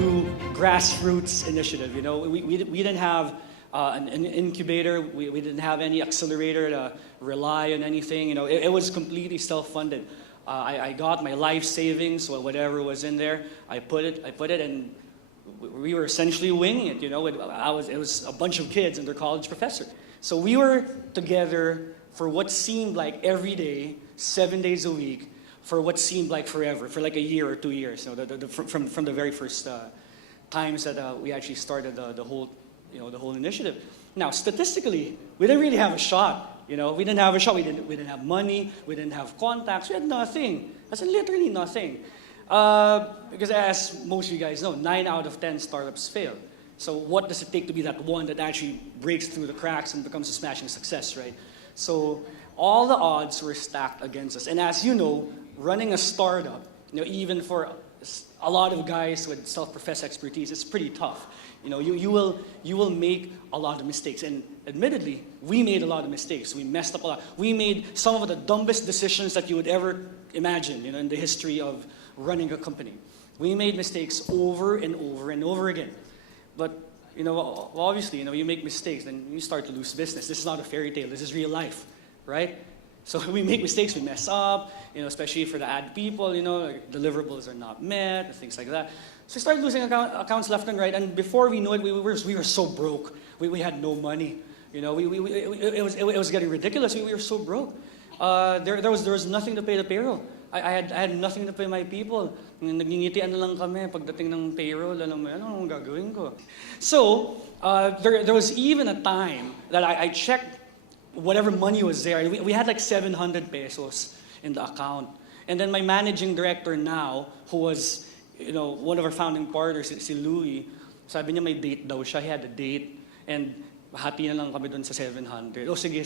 true grassroots initiative. You know, we didn't have an incubator. We didn't have any accelerator to rely on anything. You know, it was completely self-funded. I got my life savings, whatever was in there. I put it, and we were essentially winging it. You know, it was a bunch of kids and their college professor. So we were together for what seemed like every day, 7 days a week, for what seemed like forever, for like a year or 2 years. You know, from the very first times that we actually started the whole initiative. Now, statistically, we didn't really have a shot. You know, we didn't have a shot. We didn't have money. We didn't have contacts. We had nothing. That's literally nothing. Because as most of you guys know, 9 out of 10 startups fail. So what does it take to be that one that actually breaks through the cracks and becomes a smashing success, right? So all the odds were stacked against us. And as you know, running a startup, you know, even for a lot of guys with self-professed expertise, it's pretty tough. You know, you will make a lot of mistakes. And admittedly, we made a lot of mistakes. We messed up a lot. We made some of the dumbest decisions that you would ever imagine, you know, in the history of running a company. We made mistakes over and over and over again. But, you know, obviously, you know, you make mistakes, then you start to lose business. This is not a fairy tale. This is real life, right? So we make mistakes, we mess up, you know, especially for the ad people, you know, like deliverables are not met, and things like that. So we started losing accounts left and right, and before we knew it, we were so broke. We had no money. You know, it was getting ridiculous. We were so broke. There was nothing to pay the payroll. I had nothing to pay my people. Nagingitian na lang kami pagdating ng payroll. Alam mo, ano gagawin ko? So there was even a time that I checked whatever money was there. We had like 700 pesos in the account. And then my managing director now, who was, you know, one of our founding partners, si Louie, sabi niya may date daw siya. He had a date. And hati na lang kami dun sa 700. Oh, sige.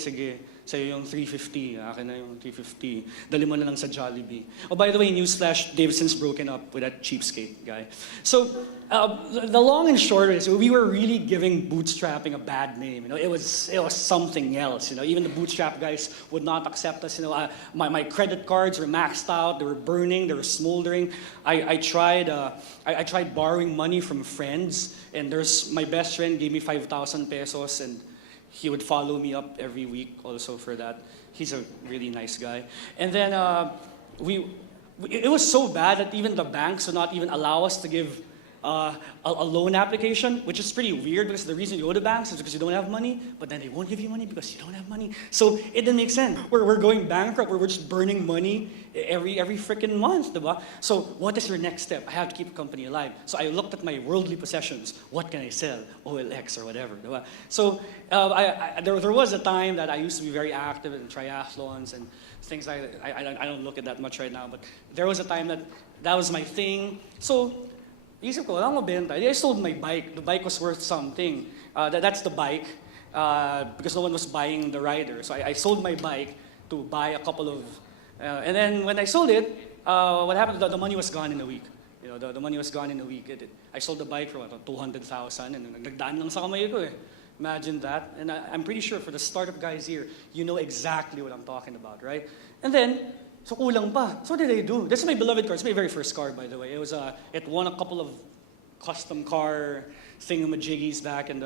Sa'yo yung 350. Akin na yung 350. Dali mo na lang sa Jollibee. Oh, by the way, newsflash, Davidson's broken up with that cheapskate guy. So, the long and short is, we were really giving bootstrapping a bad name. You know, it was something else. You know, even the bootstrap guys would not accept us. You know, my credit cards were maxed out. They were burning. They were smoldering. I tried borrowing money from friends, and my best friend gave me 5,000 pesos, and he would follow me up every week also for that. He's a really nice guy. And then it was so bad that even the banks would not even allow us to give a loan application, which is pretty weird because the reason you go to banks is because you don't have money, but then they won't give you money because you don't have money. So it didn't make sense. We're going bankrupt. We're just burning money every freaking month, diba? So what is your next step? I have to keep a company alive. So I looked at my worldly possessions. What can I sell? OLX or whatever, diba? So there was a time that I used to be very active in triathlons and things like that. I don't look at that much right now, but there was a time that was my thing. So isip ko, wala akong mabenta. I sold my bike. The bike was worth something. That's the bike because no one was buying the rider. So I sold my bike to buy a couple of... and then when I sold it, what happened? The money was gone in a week. You know, the money was gone in a week. I sold the bike for 200,000 and nagdaan lang sa kamay ko eh. Imagine that. And I'm pretty sure for the startup guys here, you know exactly what I'm talking about, right? And then, so kulang pa. So what did I do? This is my beloved car. It's my very first car, by the way. It won a couple of custom car thingamajiggies back in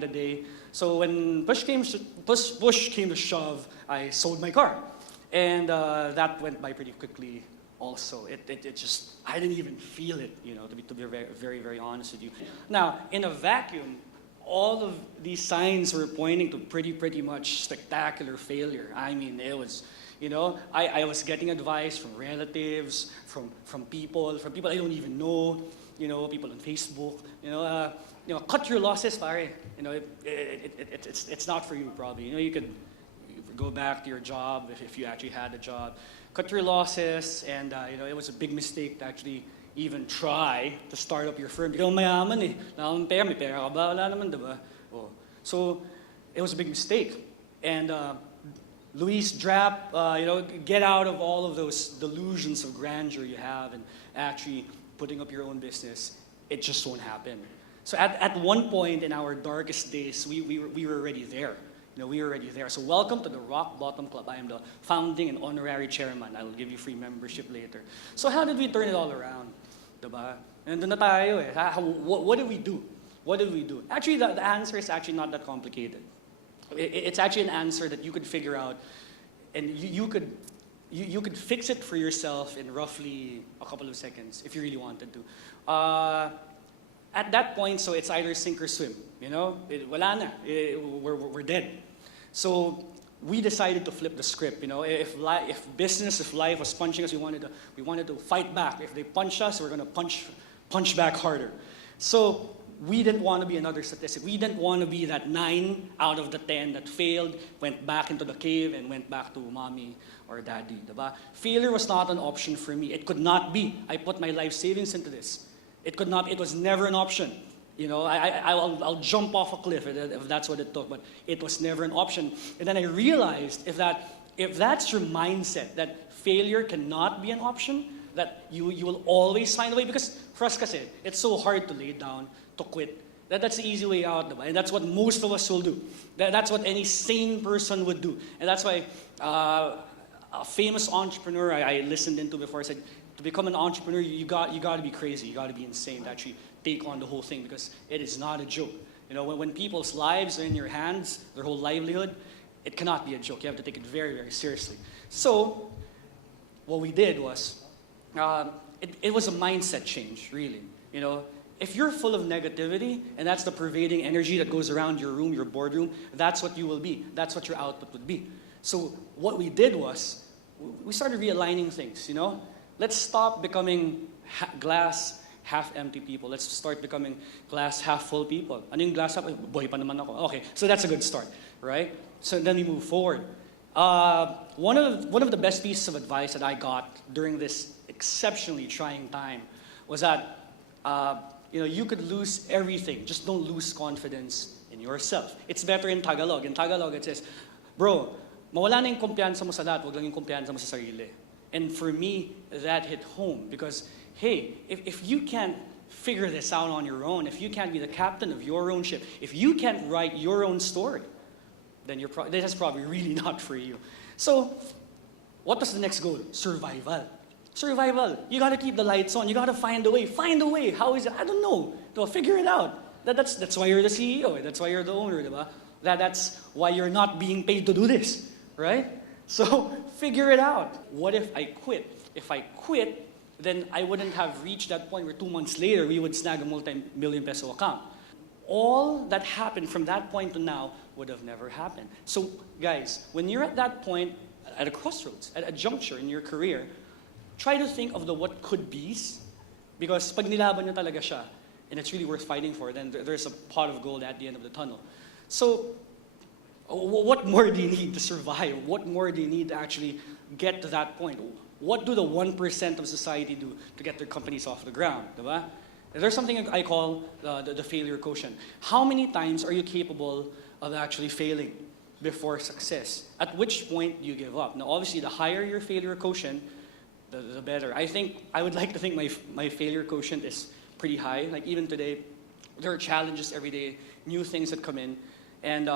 the day. So when push came to shove, I sold my car, and that went by pretty quickly. Also, it just I didn't even feel it. You know, to be very very very honest with you. Now in a vacuum, all of these signs were pointing to pretty much spectacular failure. I mean, it was. You know, I was getting advice from relatives, from people I don't even know. You know, people on Facebook. You know, cut your losses, pare. You know, it's not for you probably. You know, you could go back to your job if you actually had a job. Cut your losses, and you know, it was a big mistake to actually even try to start up your firm. Di ka mayaman eh. May pera ka ba? Wala naman, diba? Oh. So it was a big mistake, and. Luis Drap, you know, get out of all of those delusions of grandeur you have and actually putting up your own business. It just won't happen. So at one point in our darkest days, we were already there. You know, we were already there. So welcome to the Rock Bottom Club. I am the founding and honorary chairman. I will give you free membership later. So how did we turn it all around? Diba? Nandun na tayo eh. What did we do? What did we do? Actually, the answer is actually not that complicated. It's actually an answer that you could figure out, and you could fix it for yourself in roughly a couple of seconds if you really wanted to. At that point, so it's either sink or swim. You know, wala na. We're dead. So we decided to flip the script. You know, if life was punching us, we wanted to fight back. If they punch us, we're gonna punch back harder. So we didn't want to be another statistic. We didn't want to be that 9 out of the 10 that failed, went back into the cave, and went back to mommy or daddy. Diba? Failure was not an option for me. It could not be. I put my life savings into this. It could not. It was never an option. You know, I'll jump off a cliff if that's what it took, but it was never an option. And then I realized if that's your mindset, that failure cannot be an option, that you will always find a way. Because for us kasi, it's so hard to lay down, to quit. That's the easy way out, diba? And that's what most of us will do. That's what any sane person would do. And that's why a famous entrepreneur I listened into before said, to become an entrepreneur, you got to be crazy. You got to be insane to actually take on the whole thing, because it is not a joke. You know, when people's lives are in your hands, their whole livelihood, it cannot be a joke. You have to take it very, very seriously. So what we did was, it was a mindset change, really. You know, if you're full of negativity, and that's the pervading energy that goes around your room, your boardroom, that's what you will be. That's what your output would be. So what we did was, we started realigning things, you know? Let's stop becoming glass half empty people. Let's start becoming glass half full people. Ano yung glass half? Boy pa naman ako. Okay, so that's a good start, right? So then we move forward. One of the best pieces of advice that I got during this exceptionally trying time was that you know, you could lose everything, just don't lose confidence in yourself. It's better in Tagalog. In Tagalog, it says, bro, mawala na yung kumpiyansa mo sa lahat, wag lang yung kumpiyansa mo sa sarili. And for me, that hit home because, hey, if you can't figure this out on your own, if you can't be the captain of your own ship, if you can't write your own story, then this is probably really not for you. So, what was the next goal? Survival. Survival. You gotta keep the lights on. You gotta find a way. Find a way. How is it? I don't know. To figure it out. That's why you're the CEO. That's why you're the owner, diba? That's why you're not being paid to do this, right? So figure it out. What if I quit? If I quit, then I wouldn't have reached that point where 2 months later we would snag a multi-million peso account. All that happened from that point to now would have never happened. So guys, when you're at that point, at a crossroads, at a juncture in your career, try to think of the what could be's, because pag nilaban nyo talaga siya, and it's really worth fighting for, then there's a pot of gold at the end of the tunnel. So, what more do you need to survive? What more do you need to actually get to that point? What do the 1% of society do to get their companies off the ground? Diba? There's something I call the failure quotient. How many times are you capable of actually failing before success? At which point do you give up? Now, obviously, the higher your failure quotient, the better. I would like to think my failure quotient is pretty high. Like even today, there are challenges every day, new things that come in. And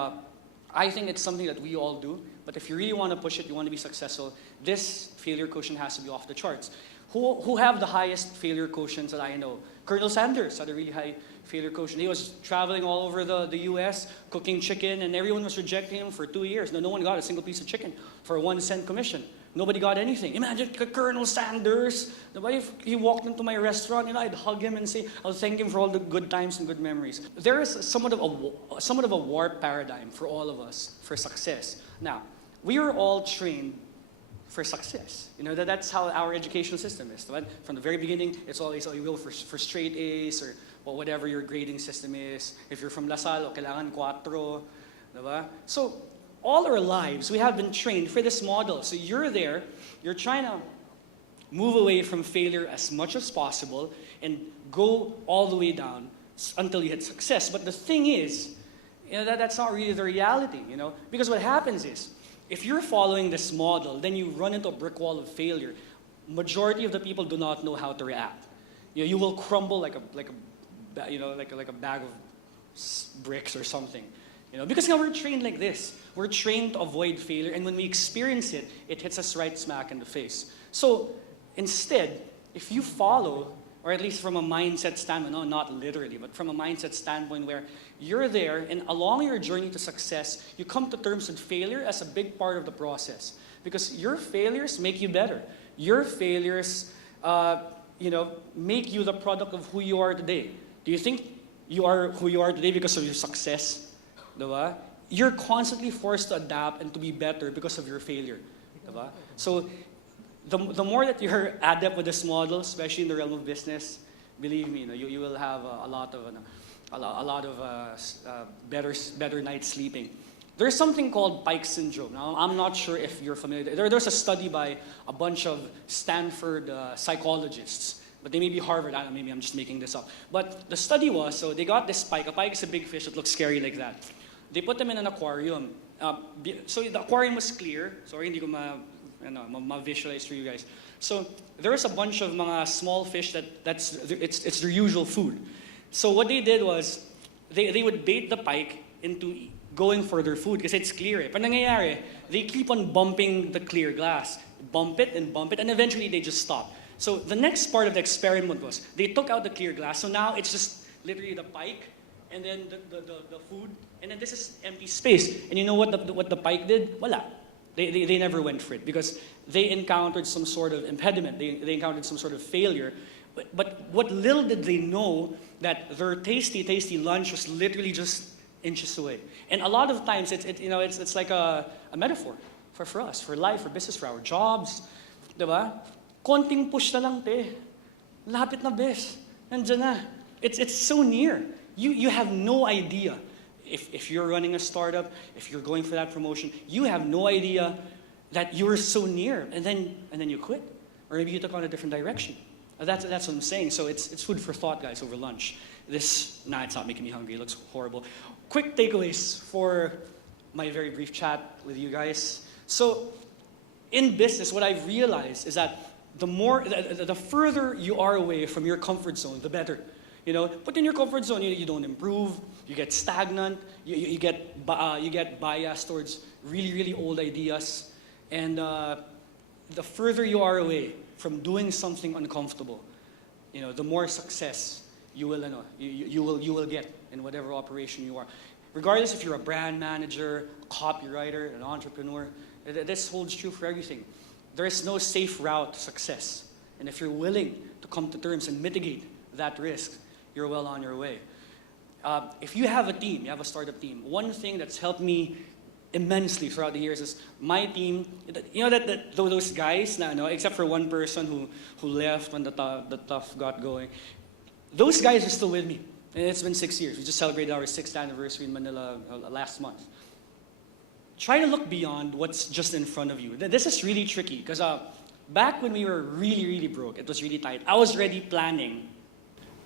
I think it's something that we all do. But if you really want to push it, you want to be successful, this failure quotient has to be off the charts. Who have the highest failure quotients that I know? Colonel Sanders had a really high failure quotient. He was traveling all over the US, cooking chicken, and everyone was rejecting him for 2 years. No one got a single piece of chicken for a 1-cent commission. Nobody got anything. Imagine Colonel Sanders. If he walked into my restaurant, I'd hug him and say, I'll thank him for all the good times and good memories. There is somewhat of a warped paradigm for all of us for success. Now, we are all trained for success. That's how our educational system is. Right? From the very beginning, it's always, you go for straight A's or whatever your grading system is. If you're from La Salle, kailangan 4. Diba? So, all our lives, we have been trained for this model. So you're there, you're trying to move away from failure as much as possible and go all the way down until you hit success. But the thing is, that's not really the reality, Because what happens is, if you're following this model, then you run into a brick wall of failure. Majority of the people do not know how to react. You will crumble like a bag of bricks or something. Because now we're trained like this. We're trained to avoid failure, and when we experience it, it hits us right smack in the face. So instead, if you follow or at least from a mindset standpoint, no, not literally, but from a mindset standpoint where you're there and along your journey to success, you come to terms with failure as a big part of the process. Because your failures make you better. Your failures, make you the product of who you are today. Do you think you are who you are today because of your success? Diba? You're constantly forced to adapt and to be better because of your failure. Diba? So, the more that you're adept with this model, especially in the realm of business, believe me, you will have a lot of better nights sleeping. There's something called Pike syndrome. Now, I'm not sure if you're familiar. There's a study by a bunch of Stanford psychologists, but they may be Harvard. I don't know, maybe I'm just making this up. But the study was, so they got this pike. A pike is a big fish that looks scary like that. They put them in an aquarium. So the aquarium was clear. Sorry, hindi ko ma-visualize for you guys. So there's a bunch of mga small fish it's their usual food. So what they did was, they would bait the pike into going for their food because it's clear. Pag nangyayari, they keep on bumping the clear glass. Bump it, and eventually they just stop. So the next part of the experiment was, they took out the clear glass, so now it's just literally the pike, and then the food, and then this is empty space. And you know what the pike did? Wala. They never went for it because they encountered some sort of impediment. They encountered some sort of failure. But what little did they know that their tasty lunch was literally just inches away. And a lot of times it's like a metaphor for us, for life, for business, for our jobs. Diba? Konting push na lang, te. Lapit na bes. Nandiyan na. It's so near. You have no idea. If you're running a startup, if you're going for that promotion, you have no idea that you were so near, and then you quit, or maybe you took on a different direction. That's what I'm saying. So it's food for thought, guys, over lunch. It's not making me hungry. It looks horrible. Quick takeaways for my very brief chat with you guys. So in business, what I've realized is that the further you are away from your comfort zone, the better. But in your comfort zone, you don't improve. You get stagnant. You get biased towards really, really old ideas. And the further you are away from doing something uncomfortable, the more success you will get in whatever operation you are. Regardless if you're a brand manager, a copywriter, an entrepreneur, this holds true for everything. There is no safe route to success. And if you're willing to come to terms and mitigate that risk, you're well on your way. If you have a team, you have a startup team, one thing that's helped me immensely throughout the years is my team. Those guys, except for one person who left when the tough got going, those guys are still with me. And it's been 6 years. We just celebrated our 6th anniversary in Manila last month. Try to look beyond what's just in front of you. This is really tricky because back when we were really, really broke, it was really tight. I was already planning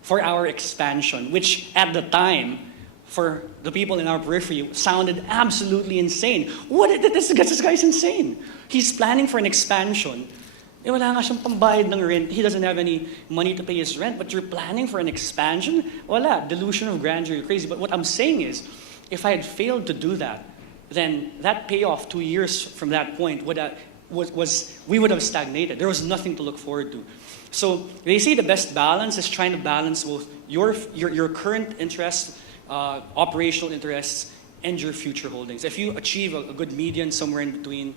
for our expansion, which at the time, for the people in our periphery, sounded absolutely insane. This guy's insane. He's planning for an expansion. Wala nga siyang pambayad ng rent. He doesn't have any money to pay his rent, but you're planning for an expansion? Wala. Delusion of grandeur. You're crazy. But what I'm saying is, if I had failed to do that, then that payoff 2 years from that point we would have stagnated. There was nothing to look forward to. So they say the best balance is trying to balance both your current interests, operational interests, and your future holdings. If you achieve a good median somewhere in between,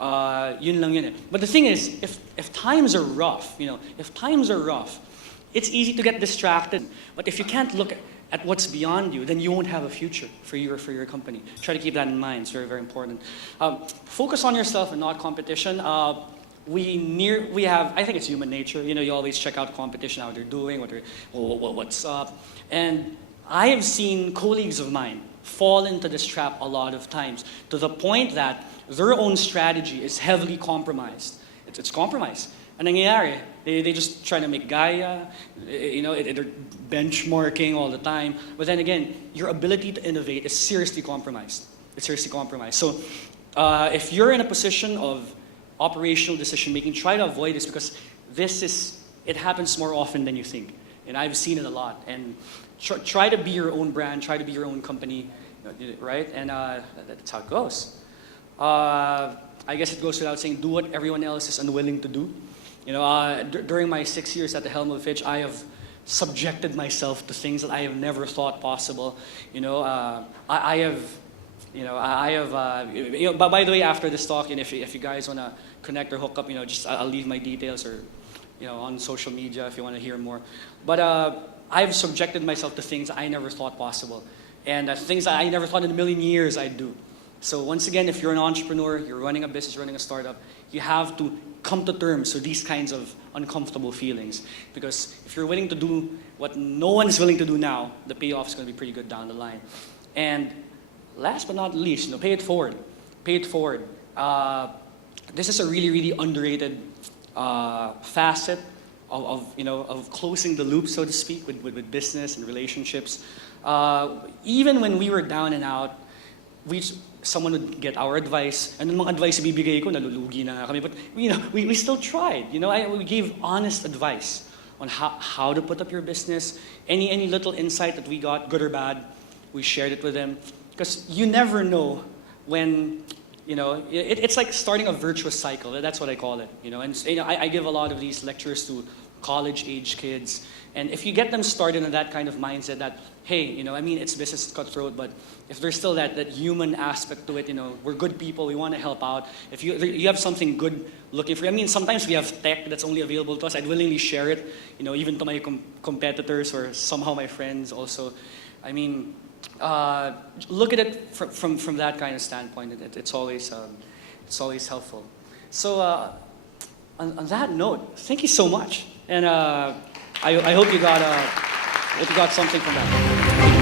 yun lang yun eh. But the thing is, if times are rough, it's easy to get distracted. But if you can't look at what's beyond you, then you won't have a future for your company. Try to keep that in mind. It's very, very important. Focus on yourself and not competition. We have, I think it's human nature. You always check out competition, how they're doing, what's up. And I have seen colleagues of mine fall into this trap a lot of times, to the point that their own strategy is heavily compromised. It's compromised. And nangyayari, they just try to make gaya, they're benchmarking all the time. But then again, your ability to innovate is seriously compromised. It's seriously compromised. So if you're in a position of operational decision making, try to avoid this because it happens more often than you think. And I've seen it a lot. And try to be your own brand, try to be your own company, right? And that's how it goes. I guess it goes without saying, do what everyone else is unwilling to do. During my 6 years at the helm of Fitch, I have subjected myself to things that I have never thought possible. I have, But by the way, after this talk, and if you guys wanna connect or hook up, just I'll leave my details or, on social media if you want to hear more. But I've subjected myself to things I never thought possible, and things I never thought in a million years I'd do. So once again, if you're an entrepreneur, you're running a business, running a startup, you have to come to terms with these kinds of uncomfortable feelings. Because if you're willing to do what no one is willing to do now, the payoff is going to be pretty good down the line. And last but not least, pay it forward. Pay it forward. This is a really, really underrated facet of closing the loop, so to speak, with business and relationships. Even when we were down and out, someone would get our advice, and then mga advice ibibigay ko, nalulugi na nga kami. But we still tried. We gave honest advice on how to put up your business. Any little insight that we got, good or bad, we shared it with them. Because you never know when, it's like starting a virtuous cycle. That's what I call it. And I give a lot of these lectures to college-age kids, and if you get them started in that kind of mindset that, hey, it's business cutthroat, but if there's still that human aspect to it, we're good people, we want to help out. If you have something good looking for you, sometimes we have tech that's only available to us. I'd willingly share it, even to my competitors or somehow my friends also. Look at it from that kind of standpoint. It's always helpful. So on that note, thank you so much, and I hope you got something from that.